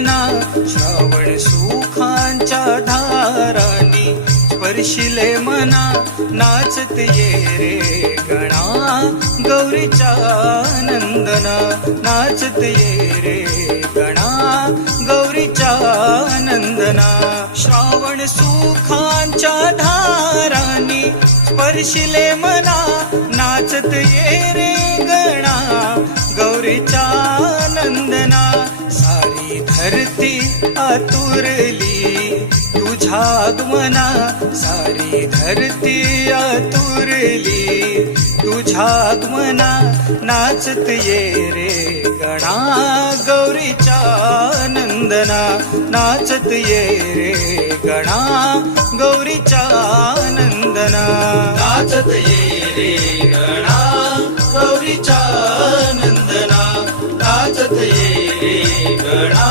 ना श्रावण सुखांच्या धारांनी स्पर्शिले मना नाचत ये रे गणा गौरीच्या नंदना नाचत ये रे गणा गौरीच्या नंदना श्रावण सुखांच्या धारांनी स्पर्शिले मना नाचत ये रे गणा गौरीच्या नंदना सारी धरती आतुरली तुझ्या आगमना सारी धरती आतुरली तुझ्या आगमना नाचत ये रे गणा गौरीच्या नंदना नाचत ये रे गणा गौरीच्या नंदना नाचत ये रे गणा गौरीच्या नंदना नाचत ये रे गणा